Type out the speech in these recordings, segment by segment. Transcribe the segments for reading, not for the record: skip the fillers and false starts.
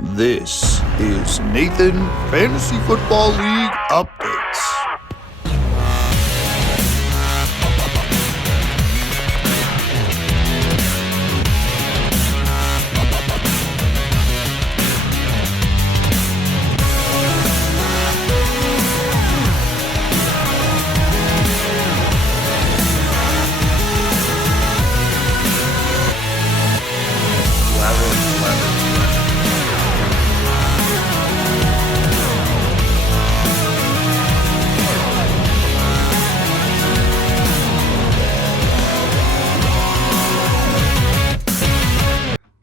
This is Nathan Fantasy Football League Updates.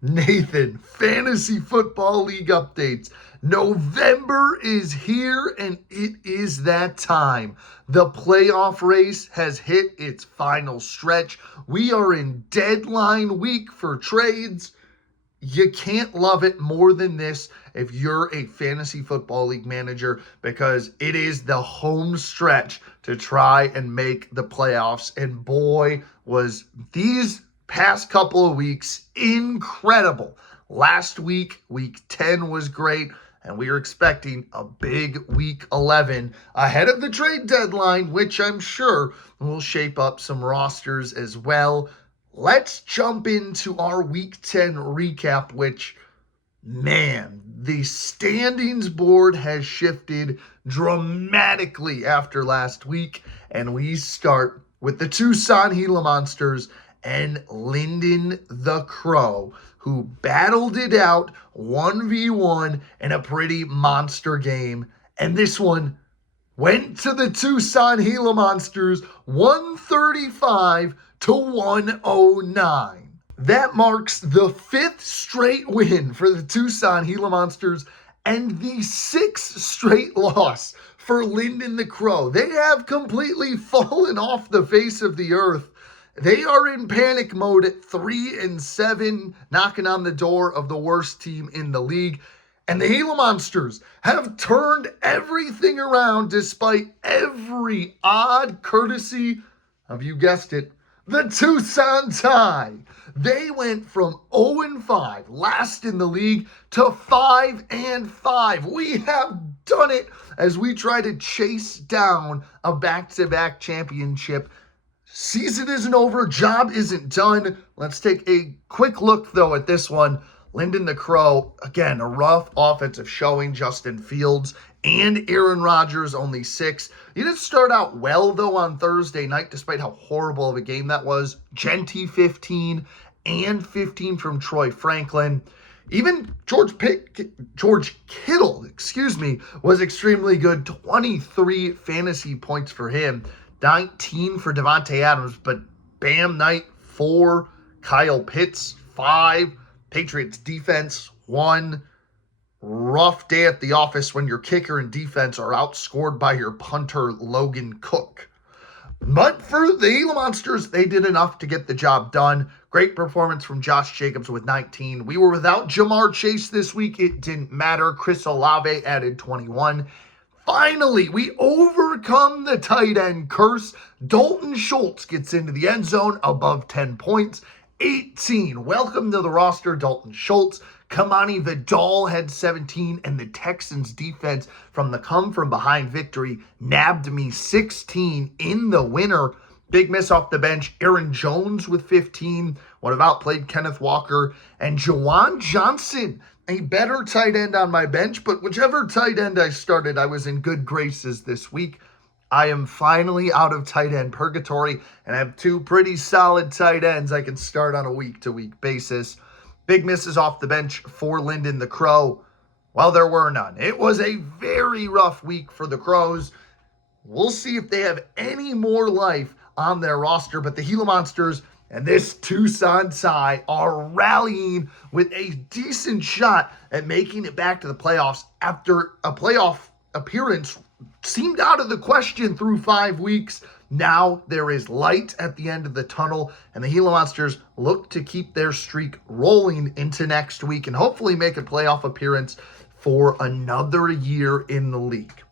Nathan, Fantasy Football League Updates. November is here and it is that time. The playoff race has hit its final stretch. We are in deadline week for trades. You can't love it more than this if you're a Fantasy Football League manager, because it is the home stretch to try and make the playoffs. And boy, was these past couple of weeks incredible. Last week, week 10 was great, and we are expecting a big week 11 ahead of the trade deadline, which I'm sure will shape up some rosters as well. Let's jump into our week 10 recap, which, man, the standings board has shifted dramatically after last week, and we start with the Tucson Gila Monsters and Lyndon the Crow, who battled it out 1v1 in a pretty monster game. And this one went to the Tucson Gila Monsters 135-109. That marks the 5th straight win for the Tucson Gila Monsters and the 6th straight loss for Lyndon the Crow. They have completely fallen off the face of the earth. They are in panic mode at 3-7, knocking on the door of the worst team in the league. And the Gila Monsters have turned everything around despite every odd courtesy of, you guessed it, the Tucson tie. They went from 0-5, last in the league, to 5-5. We have done it as we try to chase down a back-to-back championship. Season isn't over, job isn't done. Let's take a quick look, though, at this one. Lyndon the Crow, again, a rough offensive showing. Justin Fields and Aaron Rodgers, only 6. He didn't start out well, though, on Thursday night, despite how horrible of a game that was. Genty, 15, and 15 from Troy Franklin. Even George Kittle, was extremely good. 23 fantasy points for him. 19 for Devontae Adams, but Bam Knight, 4. Kyle Pitts, 5. Patriots defense, 1. Rough day at the office when your kicker and defense are outscored by your punter, Logan Cook. But for the Gila Monsters, they did enough to get the job done. Great performance from Josh Jacobs with 19. We were without Jamar Chase this week. It didn't matter. Chris Olave added 21. Finally, we overcome the tight end curse. Dalton Schultz gets into the end zone above 10 points. 18. Welcome to the roster, Dalton Schultz. Kamani Vidal had 17, and the Texans defense from the come-from-behind victory nabbed me 16 in the winner. Big miss off the bench. Aaron Jones with 15 would have outplayed Kenneth Walker. And Juwan Johnson, a better tight end on my bench, but whichever tight end I started, I was in good graces this week. I am finally out of tight end purgatory, and I have 2 pretty solid tight ends I can start on a week-to-week basis. Big misses off the bench for Lyndon the Crow. Well, there were none. It was a very rough week for the Crows. We'll see if they have any more life on their roster, but the Gila Monsters and this Tucson tie are rallying with a decent shot at making it back to the playoffs after a playoff appearance seemed out of the question through 5 weeks. Now there is light at the end of the tunnel, and the Gila Monsters look to keep their streak rolling into next week and hopefully make a playoff appearance for another year in the league.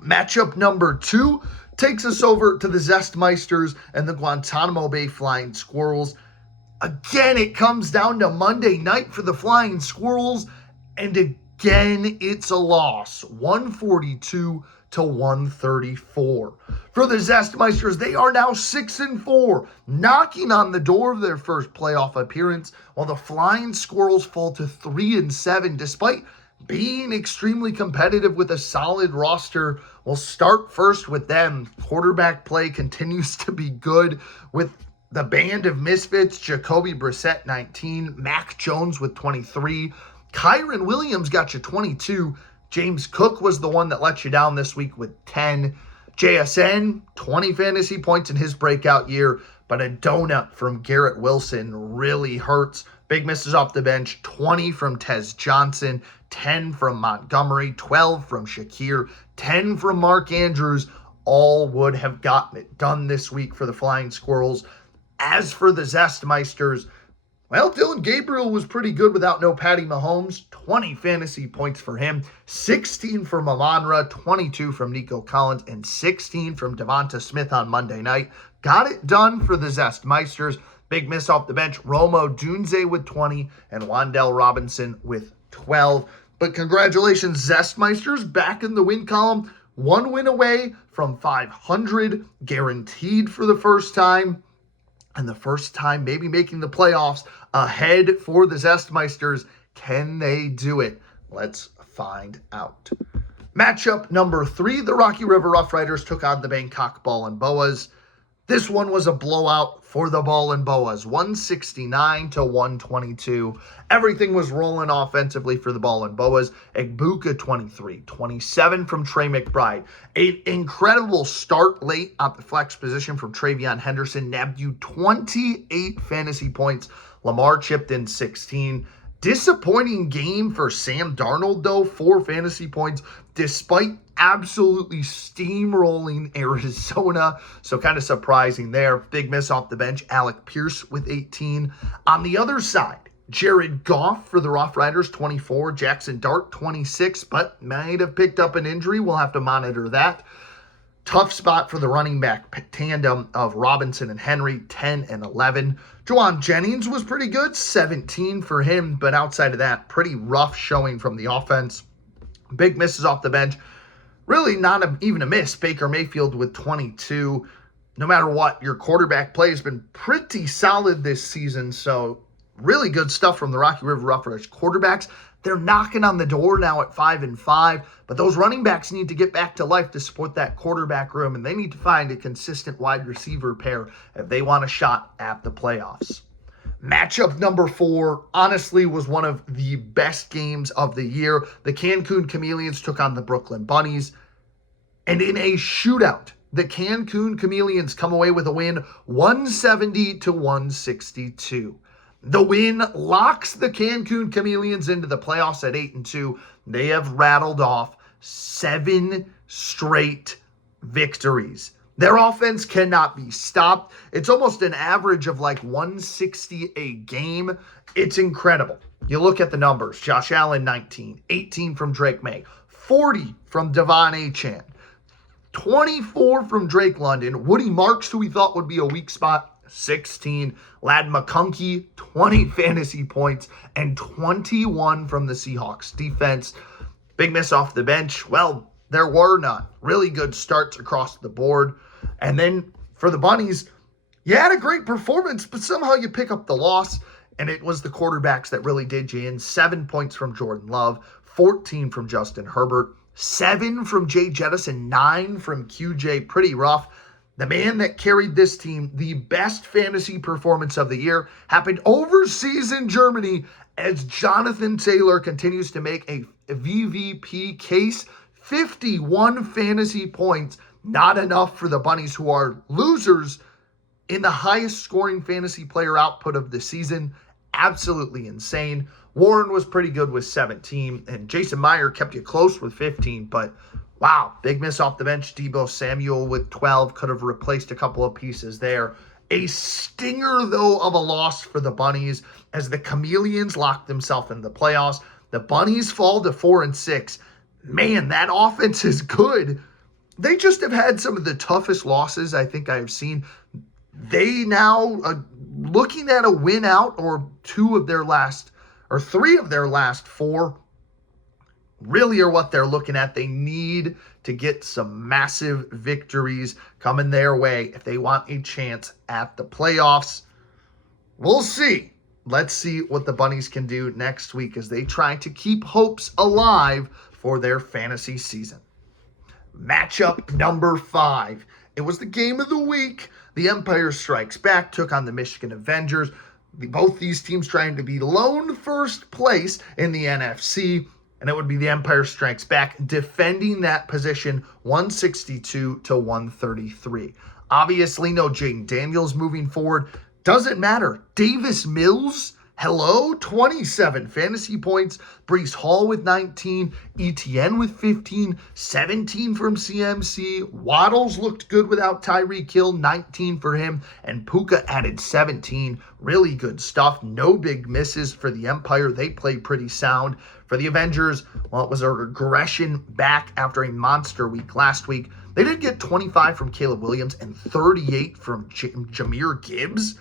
Matchup number 2 takes us over to the Zestmeisters and the Guantanamo Bay Flying Squirrels. Again, it comes down to Monday night for the Flying Squirrels. And again, it's a loss, 142 to 134. For the Zestmeisters, they are now 6-4, knocking on the door of their first playoff appearance, while the Flying Squirrels fall to 3-7, despite being extremely competitive with a solid roster. We'll start first with them. Quarterback play continues to be good with the band of misfits. Jacoby Brissett, 19. Mac Jones with 23. Kyron Williams got you 22. James Cook was the one that let you down this week with 10. JSN, 20 fantasy points in his breakout year, but a donut from Garrett Wilson really hurts. Big misses off the bench, 20 from Tez Johnson, 10 from Montgomery, 12 from Shakir, 10 from Mark Andrews. All would have gotten it done this week for the Flying Squirrels. As for the Zestmeisters, well, Dylan Gabriel was pretty good without no Patty Mahomes. 20 fantasy points for him. 16 from Amon-Ra, 22 from Nico Collins, and 16 from Devonta Smith on Monday night. Got it done for the Zestmeisters. Big miss off the bench. Romo Dunze with 20 and Wan'Dale Robinson with 12. But congratulations, Zestmeisters, back in the win column. One win away from 500, guaranteed for the first time. And the first time maybe making the playoffs ahead for the Zestmeisters. Can they do it? Let's find out. Matchup number 3, the Rocky River Rough Riders took on the Bangkok Ball and Boas. This one was a blowout for the Ball and Boas, 169 to 122. Everything was rolling offensively for the Ball and Boas. Egbuka 23, 27 from Trey McBride. An incredible start late at the flex position from Travion Henderson. Nabbed you 28 fantasy points. Lamar chipped in 16. Disappointing game for Sam Darnold, though, 4 fantasy points, despite absolutely steamrolling Arizona. So kind of surprising there. Big miss off the bench. Alec Pierce with 18. On the other side, Jared Goff for the Rough Riders, 24. Jackson Dart, 26, but might have picked up an injury. We'll have to monitor that. Tough spot for the running back tandem of Robinson and Henry, 10 and 11. Juwan Jennings was pretty good, 17 for him, but outside of that, pretty rough showing from the offense. Big misses off the bench. Really not even a miss. Baker Mayfield with 22. No matter what, your quarterback play has been pretty solid this season, so really good stuff from the Rocky River Rough Riders quarterbacks. They're knocking on the door now at 5-5, but those running backs need to get back to life to support that quarterback room, and they need to find a consistent wide receiver pair if they want a shot at the playoffs. Matchup number 4, honestly, was one of the best games of the year. The Cancun Chameleons took on the Brooklyn Bunnies, and in a shootout, the Cancun Chameleons come away with a win, 170 to 162. The win locks the Cancun Chameleons into the playoffs at 8-2. They have rattled off 7 straight victories. Their offense cannot be stopped. It's almost an average of like 160 a game. It's incredible. You look at the numbers. Josh Allen, 19. 18 from Drake May. 40 from Devon Achane. 24 from Drake London. Woody Marks, who we thought would be a weak spot, 16. Lad McConkey, 20 fantasy points, and 21 from the Seahawks defense. Big miss off the bench. Well, there were none. Really good starts across the board. And then for the Bunnies, you had a great performance, but somehow you pick up the loss, and it was the quarterbacks that really did you in. 7 points from Jordan Love, 14 from Justin Herbert, 7 from Jay Jettison, 9 from QJ. Pretty rough. The man that carried this team, the best fantasy performance of the year, happened overseas in Germany as Jonathan Taylor continues to make a VVP case. 51 fantasy points, not enough for the Bunnies, who are losers in the highest scoring fantasy player output of the season. Absolutely insane. Warren was pretty good with 17, and Jason Meyer kept you close with 15, but wow, big miss off the bench. Deebo Samuel with 12 could have replaced a couple of pieces there. A stinger, though, of a loss for the Bunnies as the Chameleons locked themselves in the playoffs. The Bunnies fall to 4-6. Man, that offense is good. They just have had some of the toughest losses I think I have seen. They now looking at a win out or 3 of their last 4. really are what they're looking at. They need to get some massive victories coming their way if they want a chance at the playoffs. We'll see. Let's see what the Bunnies can do next week as they try to keep hopes alive for their fantasy season. Matchup number 5. It was the game of the week. The Empire Strikes Back took on the Michigan Avengers. Both these teams trying to be lone first place in the NFC, and it would be the Empire Strikes Back defending that position 162 to 133. Obviously, no Jaden Daniels moving forward. Doesn't matter. Davis Mills, hello, 27 fantasy points. Breece Hall with 19. Etienne with 15. 17 from CMC. Waddles looked good without Tyreek Hill, 19 for him. And Puka added 17. Really good stuff. No big misses for the Empire. They played pretty sound. For the Avengers, well, it was a regression back after a monster week last week. They did get 25 from Caleb Williams and 38 from Jahmyr Gibbs.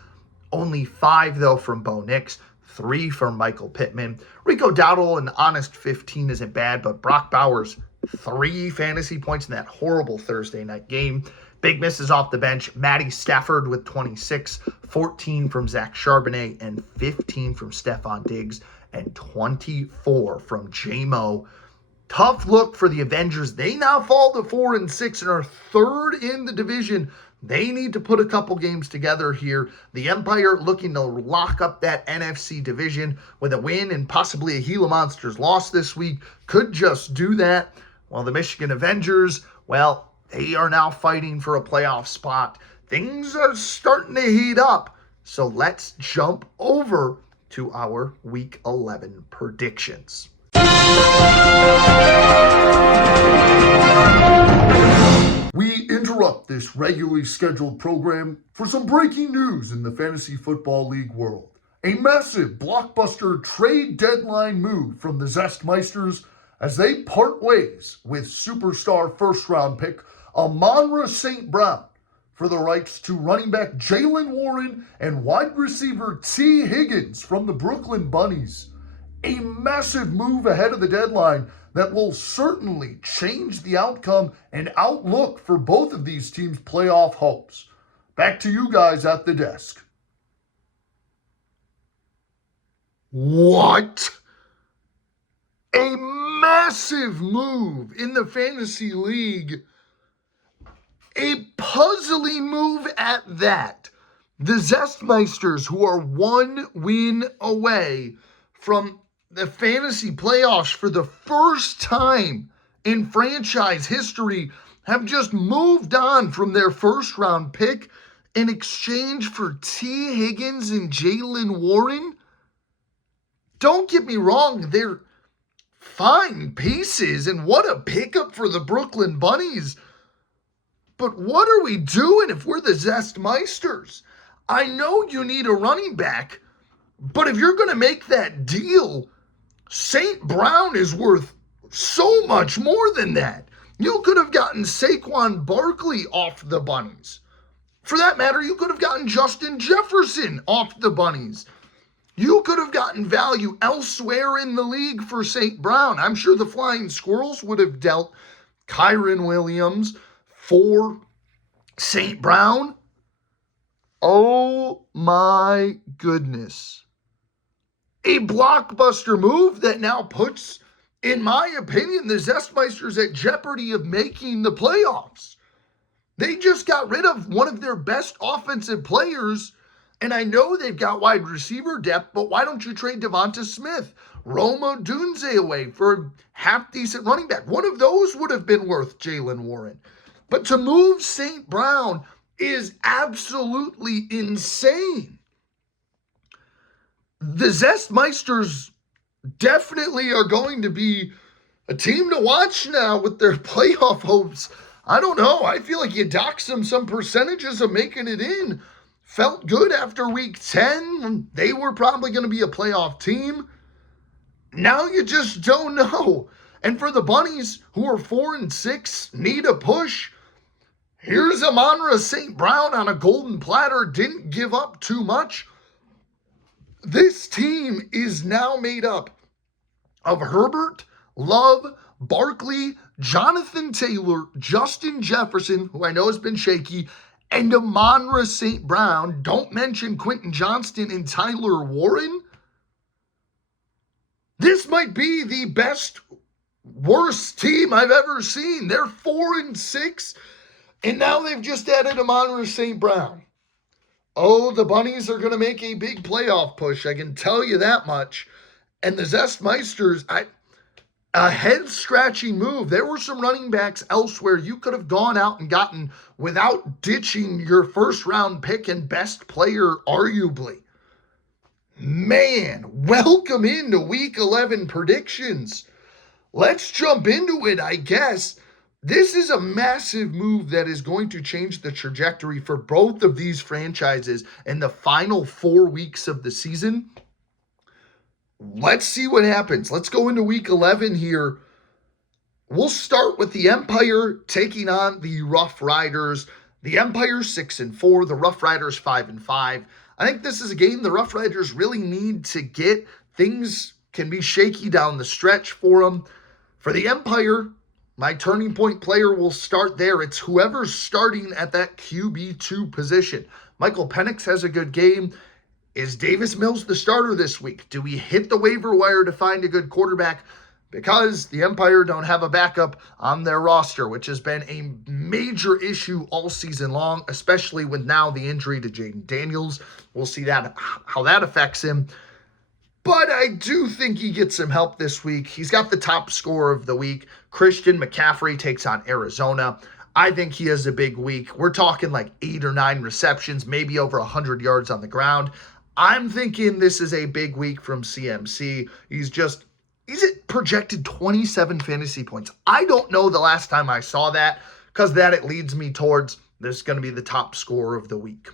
Only 5, though, from Bo Nix, 3 from Michael Pittman. Rico Dowdle, an honest 15 isn't bad, but Brock Bowers, 3 fantasy points in that horrible Thursday night game. Big misses off the bench. Matty Stafford with 26, 14 from Zach Charbonnet, and 15 from Stephon Diggs, and 24 from J-Mo. Tough look for the Avengers. They now fall to 4-6 and are 3rd in the division. They need to put a couple games together here. The Empire looking to lock up that NFC division with a win and possibly a Gila Monsters loss this week. Could just do that. While the Michigan Avengers, well, they are now fighting for a playoff spot. Things are starting to heat up. So let's jump over to our Week 11 predictions. We interrupt this regularly scheduled program for some breaking news in the Fantasy Football League world. A massive Blockbuster trade deadline move from the Zestmeisters as they part ways with superstar first-round pick Amon-Ra St. Brown for the rights to running back Jaylen Warren and wide receiver T. Higgins from the Brooklyn Bunnies. A massive move ahead of the deadline that will certainly change the outcome and outlook for both of these teams' playoff hopes. Back to you guys at the desk. What? A massive move in the fantasy league. A puzzling move at that. The Zestmeisters, who are 1 win away from the fantasy playoffs for the first time in franchise history, have just moved on from their first round pick in exchange for T. Higgins and Jaylen Warren. Don't get me wrong, they're fine pieces, and what a pickup for the Brooklyn Bunnies. But what are we doing if we're the Zestmeisters? I know you need a running back, but if you're going to make that deal, St. Brown is worth so much more than that. You could have gotten Saquon Barkley off the Bunnies. For that matter, you could have gotten Justin Jefferson off the Bunnies. You could have gotten value elsewhere in the league for St. Brown. I'm sure the Flying Squirrels would have dealt Kyren Williams for St. Brown. Oh my goodness. A blockbuster move that now puts, in my opinion, the Zestmeisters at jeopardy of making the playoffs. They just got rid of one of their best offensive players, and I know they've got wide receiver depth, but why don't you trade Devonta Smith, Rome Odunze away for a half-decent running back? One of those would have been worth Jaylen Warren. But to move St. Brown is absolutely insane. The Zestmeisters definitely are going to be a team to watch now with their playoff hopes. I don't know. I feel like you doxed them some percentages of making it in. Felt good after week 10. They were probably going to be a playoff team. Now you just don't know. And for the Bunnies, who are 4-6, need a push. Here's Amon-Ra St. Brown on a golden platter. Didn't give up too much. This team is now made up of Herbert, Love, Barkley, Jonathan Taylor, Justin Jefferson, who I know has been shaky, and Amon-Ra St. Brown. Don't mention Quentin Johnston and Tyler Warren. This might be the best, worst team I've ever seen. They're 4-6, and now they've just added Amon-Ra St. Brown. Oh, the Bunnies are going to make a big playoff push. I can tell you that much. And the Zestmeisters, a head-scratching move. There were some running backs elsewhere you could have gone out and gotten without ditching your first-round pick and best player, arguably. Man, welcome into Week 11 predictions. Let's jump into it, I guess. This is a massive move that is going to change the trajectory for both of these franchises in the final 4 weeks of the season. Let's see what happens. Let's go into Week 11 here. We'll start with the Empire taking on the Rough Riders. The Empire 6-4, the Rough Riders 5-5. I think this is a game the Rough Riders really need to get. Things can be shaky down the stretch for them. For the Empire, my turning point player will start there. It's whoever's starting at that QB2 position. Michael Penix has a good game. Is Davis Mills the starter this week? Do we hit the waiver wire to find a good quarterback? Because the Empire don't have a backup on their roster, which has been a major issue all season long, especially with now the injury to Jaden Daniels. We'll see how that affects him. But I do think he gets some help this week. He's got the top scorer of the week. Christian McCaffrey takes on Arizona. I think he has a big week. We're talking like 8 or 9 receptions, maybe over 100 yards on the ground. I'm thinking this is a big week from CMC. He's at projected 27 fantasy points. I don't know the last time I saw that, because it leads me towards this is going to be the top scorer of the week.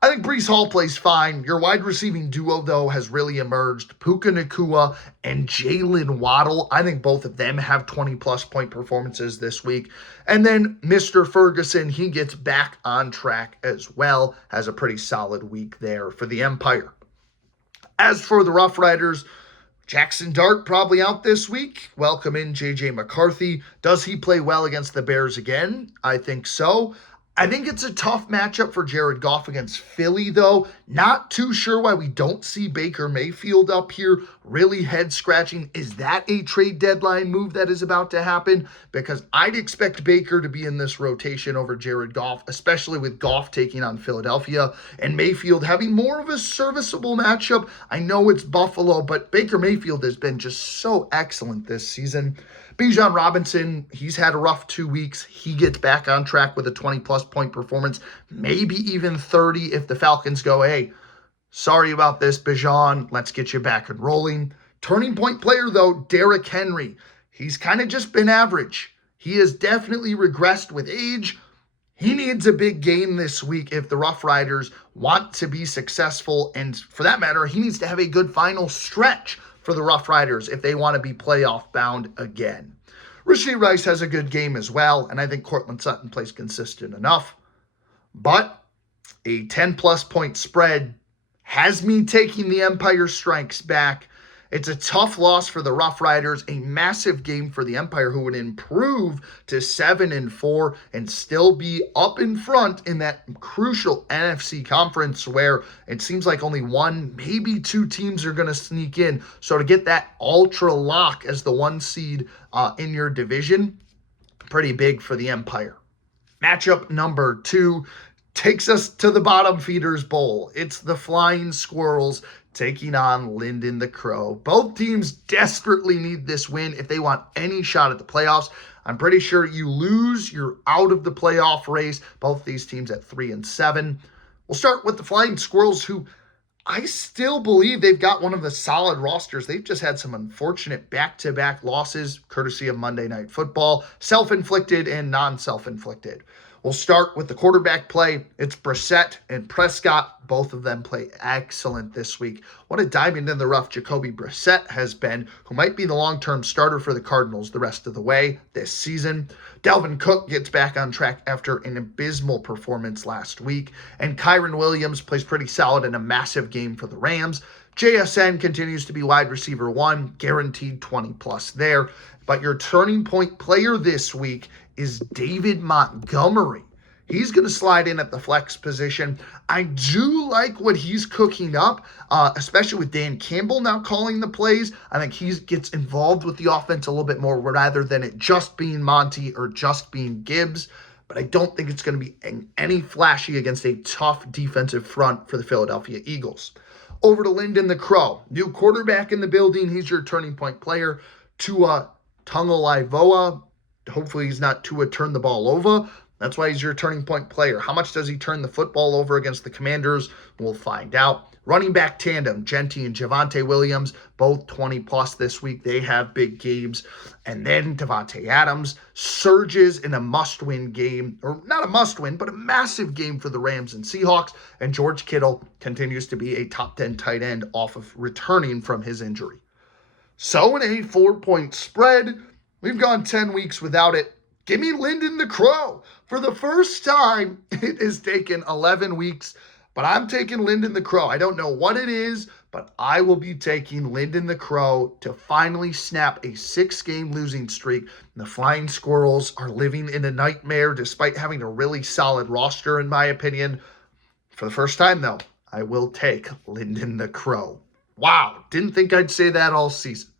I think Breece Hall plays fine. Your wide receiving duo, though, has really emerged. Puka Nacua and Jalen Waddle. I think both of them have 20-plus point performances this week. And then Mr. Ferguson, he gets back on track as well. Has a pretty solid week there for the Empire. As for the Rough Riders, Jackson Dart probably out this week. Welcome in J.J. McCarthy. Does he play well against the Bears again? I think so. I think it's a tough matchup for Jared Goff against Philly, though. Not too sure why we don't see Baker Mayfield up here. Really head-scratching. Is that a trade deadline move that is about to happen? Because I'd expect Baker to be in this rotation over Jared Goff, especially with Goff taking on Philadelphia and Mayfield having more of a serviceable matchup. I know it's Buffalo, but Baker Mayfield has been just so excellent this season. Bijan Robinson, he's had a rough 2 weeks. He gets back on track with a 20-plus point performance, maybe even 30 if the Falcons go, hey, sorry about this, Bijan. Let's get you back and rolling. Turning point player, though, Derrick Henry. He's kind of just been average. He has definitely regressed with age. He needs a big game this week if the Rough Riders want to be successful. And for that matter, he needs to have a good final stretch for the Rough Riders if they want to be playoff bound again. Rashee Rice has a good game as well, and I think Cortland Sutton plays consistent enough. But a 10-plus point spread has me taking the Empire Strikes Back. It's a tough loss for the Rough Riders, a massive game for the Empire, who would improve to 7-4 and still be up in front in that crucial NFC conference where it seems like only 1, maybe 2 teams are going to sneak in. So to get that ultra lock as the 1 seed in your division, pretty big for the Empire. Matchup number 2 takes us to the Bottom Feeders Bowl. It's the Flying Squirrels taking on Linden the Crow. Both teams desperately need this win if they want any shot at the playoffs. I'm pretty sure you lose, you're out of the playoff race. Both these teams at 3-7. We'll start with the Flying Squirrels, who I still believe they've got one of the solid rosters. They've just had some unfortunate back-to-back losses, courtesy of Monday Night Football, self-inflicted and non-self-inflicted. We'll start with the quarterback play. It's Brissett and Prescott. Both of them play excellent this week. What a diamond in the rough Jacoby Brissett has been, who might be the long-term starter for the Cardinals the rest of the way this season. Dalvin Cook gets back on track after an abysmal performance last week. And Kyron Williams plays pretty solid in a massive game for the Rams. JSN continues to be wide receiver 1, guaranteed 20 plus there. But your turning point player this week is David Montgomery. He's going to slide in at the flex position. I do like what he's cooking up, especially with Dan Campbell now calling the plays. I think he gets involved with the offense a little bit more rather than it just being Monty or just being Gibbs. But I don't think it's going to be any flashy against a tough defensive front for the Philadelphia Eagles. Over to Lyndon the Crow. New quarterback in the building. He's your turning point player. Tua Tagovailoa. Hopefully he's not Tua turn the ball over. That's why he's your turning point player. How much does he turn the football over against the Commanders? We'll find out. Running back tandem, Genty and Javonte Williams, both 20 plus this week. They have big games. And then Devontae Adams surges in a must-win game, or not a must-win, but a massive game for the Rams and Seahawks. And George Kittle continues to be a top 10 tight end off of returning from his injury. So in a 4-point spread, we've gone 10 weeks without it. Give me Lyndon the Crow. For the first time, it has taken 11 weeks, but I'm taking Lyndon the Crow. I don't know what it is, but I will be taking Lyndon the Crow to finally snap a 6-game losing streak. The Flying Squirrels are living in a nightmare despite having a really solid roster, in my opinion. For the first time, though, I will take Lyndon the Crow. Wow, didn't think I'd say that all season.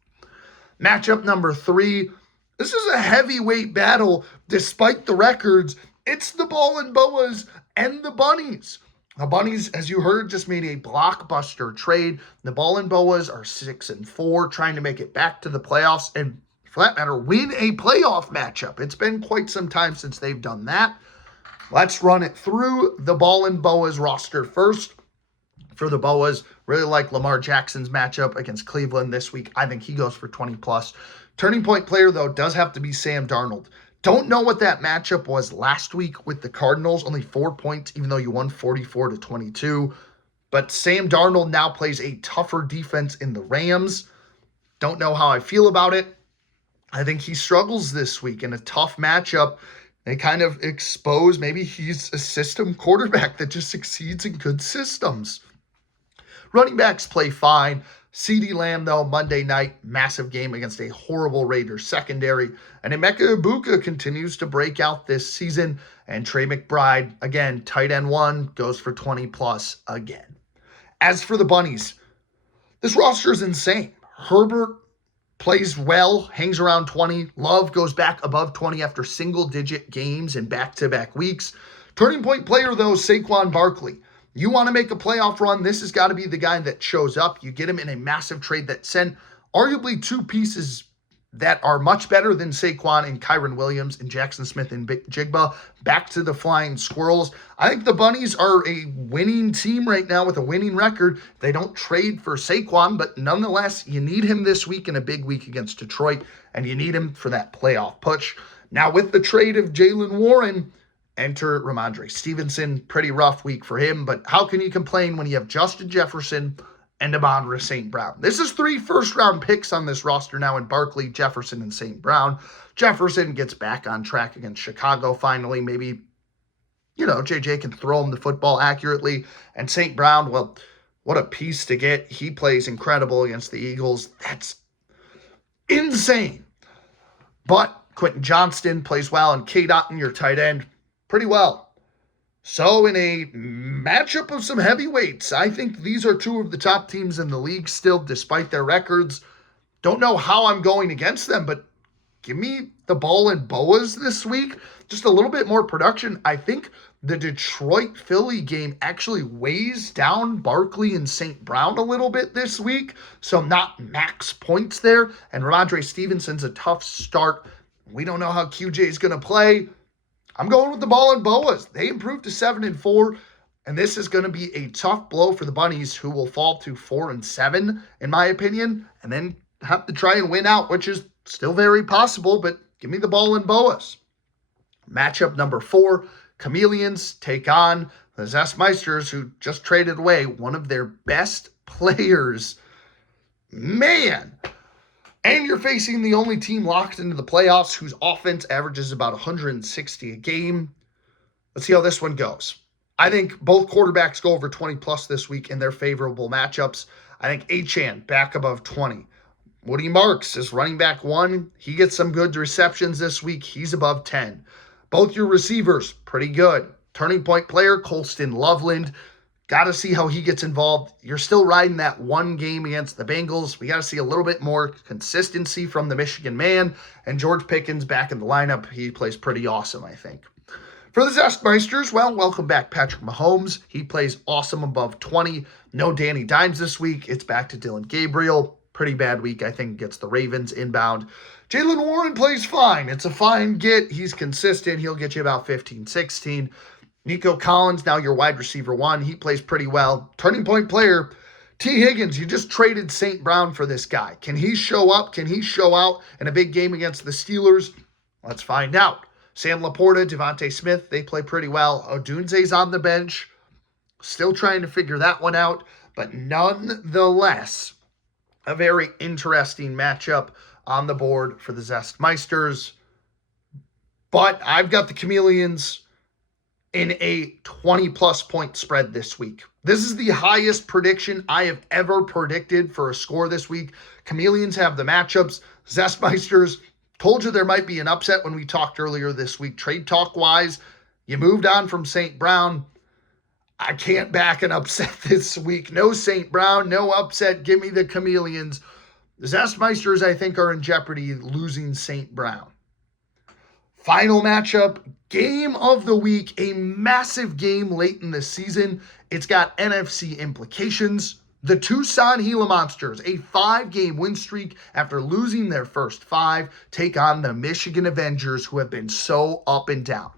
Matchup number 3. This is a heavyweight battle despite the records. It's the Ball and Boas and the Bunnies. The Bunnies, as you heard, just made a blockbuster trade. The Ball and Boas are 6-4, trying to make it back to the playoffs and, for that matter, win a playoff matchup. It's been quite some time since they've done that. Let's run it through the Ball and Boas roster first. For the Boas, really like Lamar Jackson's matchup against Cleveland this week. I think he goes for 20 plus. Turning point player, though, does have to be Sam Darnold. Don't know what that matchup was last week with the Cardinals. Only 4 points, even though you won 44-22. But Sam Darnold now plays a tougher defense in the Rams. Don't know how I feel about it. I think he struggles this week in a tough matchup. They kind of expose maybe he's a system quarterback that just succeeds in good systems. Running backs play fine. CeeDee Lamb, though, Monday night, massive game against a horrible Raiders secondary. And Emeka Egbuka continues to break out this season. And Trey McBride, again, tight end 1, goes for 20 plus again. As for the Bunnies, this roster is insane. Herbert plays well, hangs around 20. Love goes back above 20 after single-digit games in back-to-back weeks. Turning point player, though, Saquon Barkley. You want to make a playoff run, this has got to be the guy that shows up. You get him in a massive trade that sent arguably 2 pieces that are much better than Saquon and Kyren Williams and Jackson Smith and Jigba back to the Flying Squirrels. I think the Bunnies are a winning team right now with a winning record. They don't trade for Saquon, but nonetheless, you need him this week in a big week against Detroit, and you need him for that playoff push. Now, with the trade of Jaylen Warren, enter Ramondre Stevenson. Pretty rough week for him, but how can you complain when you have Justin Jefferson and Amon-Ra St. Brown? This is 3 first-round picks on this roster now in Barkley, Jefferson, and St. Brown. Jefferson gets back on track against Chicago finally. Maybe, JJ can throw him the football accurately. And St. Brown, well, what a piece to get. He plays incredible against the Eagles. That's insane. But Quentin Johnston plays well, and K. Dotton, your tight end, pretty well. So in a matchup of some heavyweights, I think these are 2 of the top teams in the league still, despite their records. Don't know how I'm going against them, but give me the Ball and Boas this week. Just a little bit more production. I think the Detroit-Philly game actually weighs down Barkley and St. Brown a little bit this week, so not max points there. And Ramondre Stevenson's a tough start. We don't know how QJ is going to play. I'm going with the Ball and Boas. They improved to 7-4, and this is going to be a tough blow for the Bunnies, who will fall to 4-7, in my opinion, and then have to try and win out, which is still very possible, but give me the Ball and Boas. Matchup number 4, Chameleons take on the Zestmeisters, who just traded away one of their best players. Man! And you're facing the only team locked into the playoffs whose offense averages about 160 a game. Let's see how this one goes. I think both quarterbacks go over 20 plus this week in their favorable matchups. I think Achane back above 20. Woody Marks is running back 1. He gets some good receptions this week. He's above 10. Both your receivers, pretty good. Turning point player, Colston Loveland. Got to see how he gets involved. You're still riding that one game against the Bengals. We got to see a little bit more consistency from the Michigan man. And George Pickens back in the lineup. He plays pretty awesome, I think. For the Zestmeisters, well, welcome back Patrick Mahomes. He plays awesome above 20. No Danny Dimes this week. It's back to Dylan Gabriel. Pretty bad week, I think, against the Ravens inbound. Jaylen Warren plays fine. It's a fine get. He's consistent. He'll get you about 15, 16. Nico Collins, now your wide receiver 1. He plays pretty well. Turning point player, T. Higgins. You just traded St. Brown for this guy. Can he show up? Can he show out in a big game against the Steelers? Let's find out. Sam Laporta, Devontae Smith, they play pretty well. Odunze's on the bench. Still trying to figure that one out. But nonetheless, a very interesting matchup on the board for the Zestmeisters. But I've got the Chameleons in a 20-plus point spread this week. This is the highest prediction I have ever predicted for a score this week. Chameleons have the matchups. Zestmeisters, told you there might be an upset when we talked earlier this week. Trade talk-wise, you moved on from St. Brown. I can't back an upset this week. No St. Brown, no upset. Give me the Chameleons. The Zestmeisters, I think, are in jeopardy losing St. Brown. Final matchup, game of the week, a massive game late in the season. It's got NFC implications. The Tucson Gila Monsters, a 5-game win streak after losing their first 5, take on the Michigan Avengers, who have been so up and down.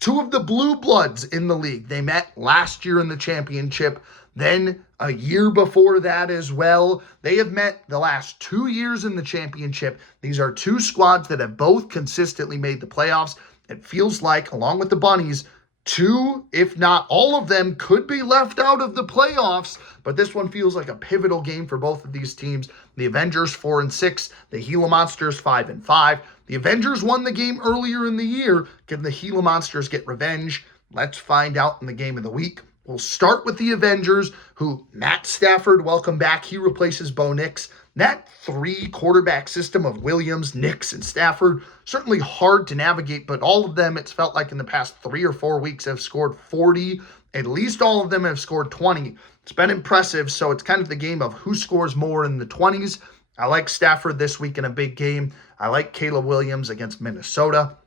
2 of the blue bloods in the league. They met last year in the championship, then a year before that as well. They have met the last 2 years in the championship. These are 2 squads that have both consistently made the playoffs. It feels like, along with the Bunnies, 2, if not all of them, could be left out of the playoffs, but this one feels like a pivotal game for both of these teams. The Avengers 4-6, the Gila Monsters 5-5. The Avengers won the game earlier in the year. Can the Gila Monsters get revenge? Let's find out in the game of the week. We'll start with the Avengers, who Matt Stafford, welcome back. He replaces Bo Nix. That 3-quarterback system of Williams, Nix, and Stafford, certainly hard to navigate, but all of them, it's felt like in the past 3 or 4 weeks, have scored 40. At least all of them have scored 20. It's been impressive, so it's kind of the game of who scores more in the 20s. I like Stafford this week in a big game. I like Caleb Williams against Minnesota.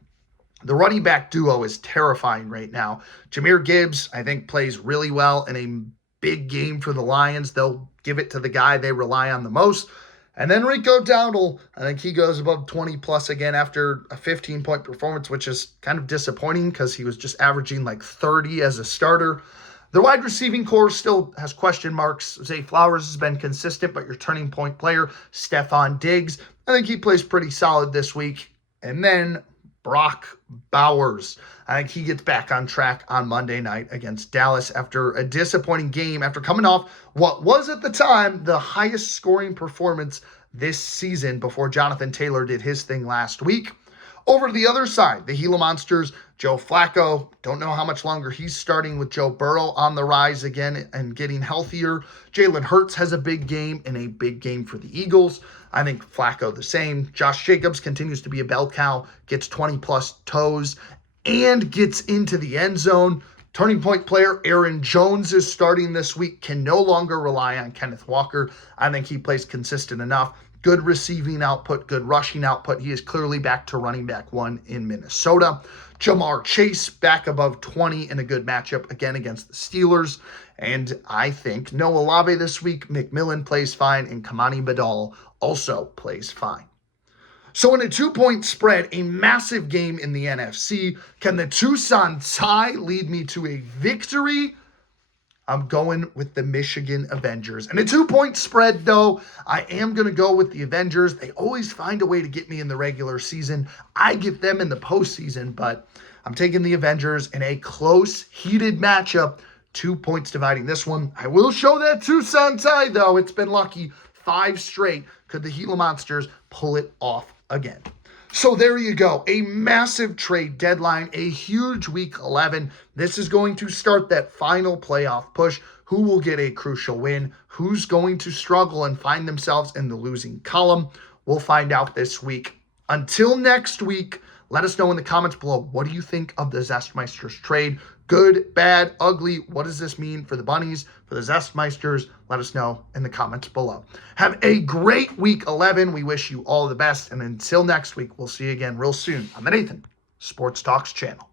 The running back duo is terrifying right now. Jahmyr Gibbs, I think, plays really well in a big game for the Lions. They'll give it to the guy they rely on the most. And then Rico Dowdle, I think he goes above 20-plus again after a 15-point performance, which is kind of disappointing because he was just averaging like 30 as a starter. The wide receiving core still has question marks. Zay Flowers has been consistent, but your turning point player, Stephon Diggs, I think he plays pretty solid this week. And then Brock Bowers, I think he gets back on track on Monday night against Dallas after a disappointing game, after coming off what was at the time the highest scoring performance this season before Jonathan Taylor did his thing last week. Over to the other side, the Gila Monsters, Joe Flacco, don't know how much longer he's starting with Joe Burrow on the rise again and getting healthier. Jalen Hurts has a big game and a big game for the Eagles. I think Flacco the same. Josh Jacobs continues to be a bell cow, gets 20-plus toes, and gets into the end zone. Turning point player Aaron Jones is starting this week, can no longer rely on Kenneth Walker. I think he plays consistent enough. Good receiving output, good rushing output. He is clearly back to running back 1 in Minnesota. Jamar Chase back above 20 in a good matchup again against the Steelers. And I think Noah Olave this week, McMillan plays fine, and Kamani Badal also plays fine. So in a 2-point spread, a massive game in the NFC, can the Tucson tie lead me to a victory? I'm going with the Michigan Avengers. And a 2-point spread, though, I am going to go with the Avengers. They always find a way to get me in the regular season. I get them in the postseason, but I'm taking the Avengers in a close, heated matchup. 2 points dividing this one. I will show that Tucson tie, though. It's been lucky. 5 straight. Could the Gila Monsters pull it off again? So there you go. A massive trade deadline, a huge week 11. This is going to start that final playoff push. who will get a crucial win, who's going to struggle and find themselves in the losing column. We'll find out this week. Until next week, let us know in the comments below, what do you think of the Zestmeisters trade? Good, bad, ugly? What does this mean for the Bunnies, for the Zestmeisters? Let us know in the comments below. Have a great week 11. We wish you all the best. And until next week, we'll see you again real soon on the Nathan Sports Talks channel.